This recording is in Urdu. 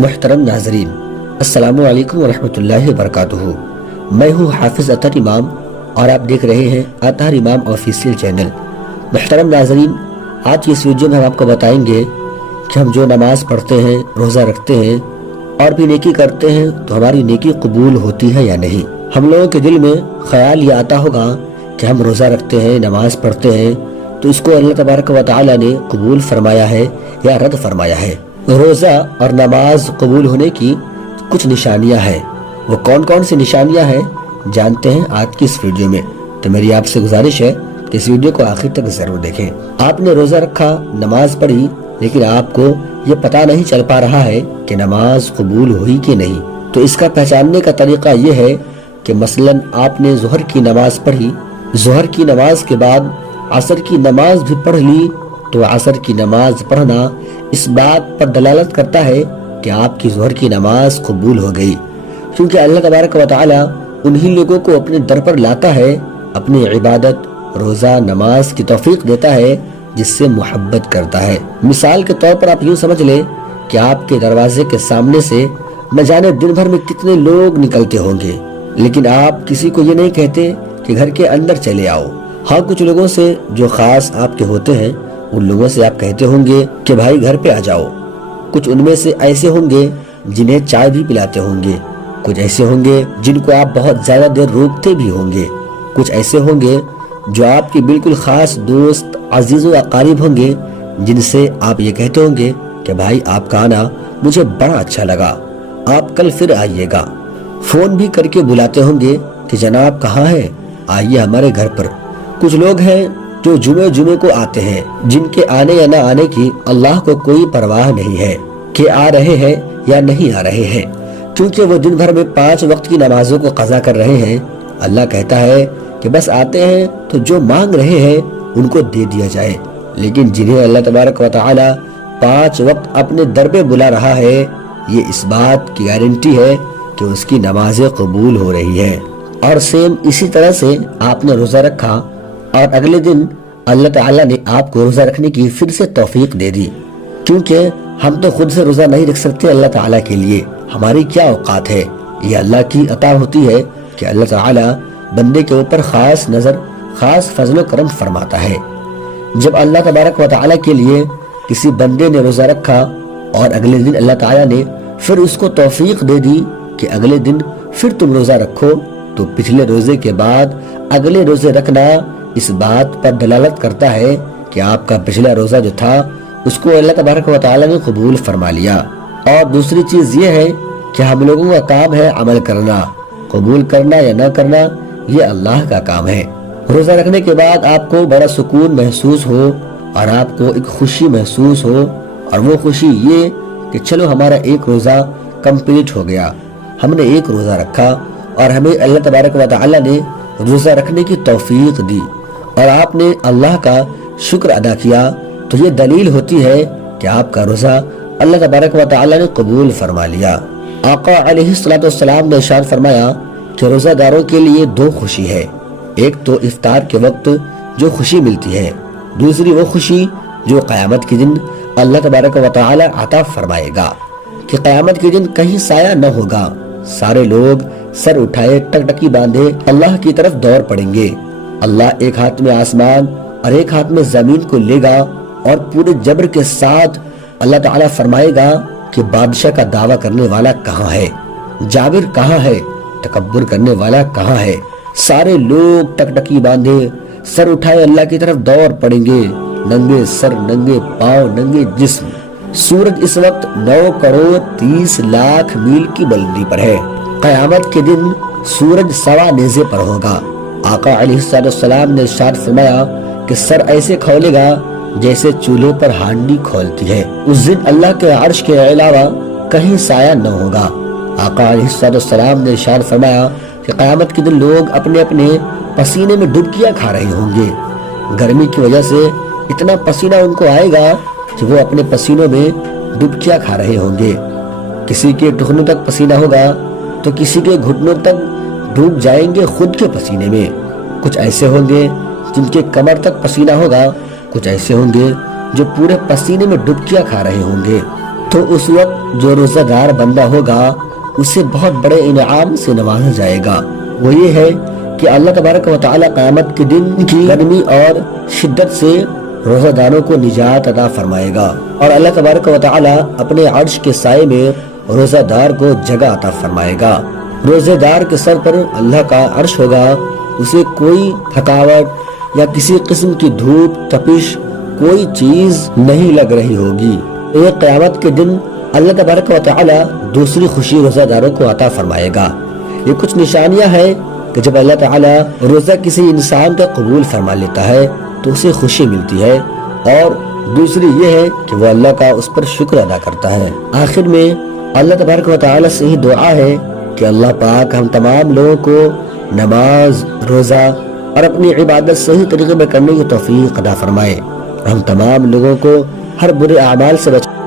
محترم ناظرین، السلام علیکم ورحمۃ اللہ وبرکاتہ۔ میں ہوں حافظ اطہر امام اور آپ دیکھ رہے ہیں اطہر امام آفیشیل چینل۔ محترم ناظرین، آج کی اس ویڈیو میں ہم آپ کو بتائیں گے کہ ہم جو نماز پڑھتے ہیں، روزہ رکھتے ہیں اور بھی نیکی کرتے ہیں تو ہماری نیکی قبول ہوتی ہے یا نہیں۔ ہم لوگوں کے دل میں خیال یہ آتا ہوگا کہ ہم روزہ رکھتے ہیں، نماز پڑھتے ہیں تو اس کو اللہ تبارک و تعالی نے قبول فرمایا ہے یا رد فرمایا ہے۔ روزہ اور نماز قبول ہونے کی کچھ نشانیاں ہیں، وہ کون کون سی نشانیاں ہیں جانتے ہیں آج کی اس ویڈیو میں۔ تو میری آپ سے گزارش ہے کہ اس ویڈیو کو آخر تک ضرور دیکھیں۔ آپ نے روزہ رکھا، نماز پڑھی، لیکن آپ کو یہ پتہ نہیں چل پا رہا ہے کہ نماز قبول ہوئی کہ نہیں، تو اس کا پہچاننے کا طریقہ یہ ہے کہ مثلا آپ نے ظہر کی نماز پڑھی، ظہر کی نماز کے بعد عصر کی نماز بھی پڑھ لی، تو عصر کی نماز پڑھنا اس بات پر دلالت کرتا ہے کہ آپ کی ظہر کی نماز قبول ہو گئی، کیونکہ اللہ تبارک و تعالی انہی لوگوں کو اپنے در پر لاتا ہے، اپنی عبادت روزہ نماز کی توفیق دیتا ہے جس سے محبت کرتا ہے۔ مثال کے طور پر آپ یوں سمجھ لیں کہ آپ کے دروازے کے سامنے سے نہ جانے دن بھر میں کتنے لوگ نکلتے ہوں گے، لیکن آپ کسی کو یہ نہیں کہتے کہ گھر کے اندر چلے آؤ۔ ہاں، کچھ لوگوں سے جو خاص آپ کے ہوتے ہیں ان لوگوں سے آپ کہتے ہوں گے کہ بھائی گھر پہ آ جاؤ۔ کچھ ان میں سے ایسے ہوں گے جنہیں چائے بھی پلاتے ہوں گے، کچھ ایسے ہوں گے جن کو آپ بہت زیادہ دیر روکتے بھی ہوں گے، کچھ ایسے ہوں گے جو آپ کے بالکل خاص دوست عزیز و اقارب ہوں گے جن سے آپ یہ کہتے ہوں گے کہ بھائی آپ کا آنا مجھے بڑا اچھا لگا، آپ کل پھر آئیے گا۔ فون بھی کر کے بلاتے ہوں گے کہ جناب کہاں ہیں، آئیے ہمارے گھر پر۔ کچھ لوگ ہیں جو جمعے کو آتے ہیں، جن کے آنے یا نہ آنے کی اللہ کو کوئی پرواہ نہیں ہے کہ آ رہے ہیں یا نہیں آ رہے ہیں، کیونکہ وہ دن بھر میں 5 وقت کی نمازوں کو قضا کر رہے ہیں۔ اللہ کہتا ہے کہ بس آتے ہیں تو جو مانگ رہے ہیں ان کو دے دیا جائے، لیکن جنہیں اللہ تبارک و تعالی 5 وقت اپنے در پہ بلا رہا ہے، یہ اس بات کی گارنٹی ہے کہ اس کی نمازیں قبول ہو رہی ہے۔ اور سیم اسی طرح سے آپ نے روزہ رکھا اور اگلے دن اللہ تعالیٰ نے آپ کو روزہ رکھنے کی پھر سے توفیق دے دی، کیونکہ ہم تو خود سے روزہ نہیں رکھ سکتے اللہ تعالیٰ کے لیے، ہماری کیا اوقات ہے۔ یہ اللہ کی عطا ہوتی ہے کہ اللہ تعالیٰ بندے کے اوپر خاص نظر، خاص فضل و کرم فرماتا ہے۔ جب اللہ تبارک و تعالیٰ کے لیے کسی بندے نے روزہ رکھا اور اگلے دن اللہ تعالیٰ نے پھر اس کو توفیق دے دی کہ اگلے دن پھر تم روزہ رکھو، تو پچھلے روزے کے بعد اگلے روزے رکھنا اس بات پر دلالت کرتا ہے کہ آپ کا پچھلا روزہ جو تھا اس کو اللہ تبارک و تعالی نے قبول فرما لیا۔ اور دوسری چیز یہ ہے کہ ہم لوگوں کا کام ہے عمل کرنا، قبول کرنا یا نہ کرنا یہ اللہ کا کام ہے۔ روزہ رکھنے کے بعد آپ کو بڑا سکون محسوس ہو اور آپ کو ایک خوشی محسوس ہو، اور وہ خوشی یہ کہ چلو ہمارا ایک روزہ کمپلیٹ ہو گیا، ہم نے ایک روزہ رکھا اور ہمیں اللہ تبارک و تعالی نے روزہ رکھنے کی توفیق دی اور آپ نے اللہ کا شکر ادا کیا، تو یہ دلیل ہوتی ہے کہ آپ کا روزہ اللہ تبارک و تعالی نے قبول فرما لیا۔ آقا علیہ الصلوۃ والسلام نے ارشاد فرمایا کہ روزہ داروں کے لیے 2 خوشی ہے، ایک تو افطار کے وقت جو خوشی ملتی ہے، دوسری وہ خوشی جو قیامت کے دن اللہ تبارک و تعالی عطا فرمائے گا کہ قیامت کے دن کہیں سایہ نہ ہوگا، سارے لوگ سر اٹھائے ٹکٹکی باندھے اللہ کی طرف دوڑ پڑیں گے۔ اللہ ایک ہاتھ میں آسمان اور ایک ہاتھ میں زمین کو لے گا اور پورے جبر کے ساتھ اللہ تعالیٰ فرمائے گا کہ بادشاہ کا دعویٰ کرنے والا کہاں ہے، جابر کہاں ہے، تکبر کرنے والا کہاں ہے۔ سارے لوگ ٹکٹکی باندھے سر اٹھائے اللہ کی طرف دوڑ پڑیں گے، ننگے سر، ننگے پاؤں، ننگے جسم۔ سورج اس وقت 9 کروڑ 30 لاکھ میل کی بلندی پر ہے۔ قیامت کے دن سورج سوا نیزے پر ہوگا۔ آقا علیہ السلام نے ارشاد فرمایا کہ سر ایسے کھولے گا جیسے چولہے پر ہانڈی کھولتی ہے۔ اس دن اللہ کے عرش کے علاوہ کہیں سایہ نہ ہوگا۔ آقا علیہ السلام نے ارشاد فرمایا کہ قیامت کے دن لوگ اپنے اپنے پسینے میں ڈبکیاں کھا رہے ہوں گے، گرمی کی وجہ سے اتنا پسینہ ان کو آئے گا کہ وہ اپنے پسینوں میں ڈبکیاں کھا رہے ہوں گے۔ کسی کے ٹخنوں تک پسینہ ہوگا تو کسی کے گھٹنوں تک ڈوب جائیں گے خود کے پسینے میں۔ کچھ ایسے ہوں گے جن کے کمر تک پسینہ ہوگا، کچھ ایسے ہوں گے جو پورے پسینے میں ڈبکیاں کھا رہے ہوں گے۔ تو اس وقت جو روزہ دار بندہ ہوگا اسے بہت بڑے انعام سے نوازا جائے گا۔ وہ یہ ہے کہ اللہ تبارک و تعالی قیامت کے دن کی گرمی اور شدت سے روزہ داروں کو نجات عطا فرمائے گا، اور اللہ تبارک و تعالی اپنے عرش کے سائے میں روزہ دار کو جگہ عطا فرمائے گا۔ روزہ دار کے سر پر اللہ کا عرش ہوگا، اسے کوئی تھکاوٹ یا کسی قسم کی دھوپ تپش کوئی چیز نہیں لگ رہی ہوگی۔ ایک قیامت کے دن اللہ تبارک و تعالی دوسری خوشی روزہ داروں کو عطا فرمائے گا۔ یہ کچھ نشانیاں ہیں کہ جب اللہ تعالی روزہ کسی انسان کا قبول فرما لیتا ہے تو اسے خوشی ملتی ہے، اور دوسری یہ ہے کہ وہ اللہ کا اس پر شکر ادا کرتا ہے۔ آخر میں اللہ تبارک و تعالی سے ہی دعا ہے کہ اللہ پاک ہم تمام لوگوں کو نماز، روزہ اور اپنی عبادت صحیح طریقے میں کرنے کی توفیق عطا فرمائے، ہم تمام لوگوں کو ہر برے اعمال سے بچائے۔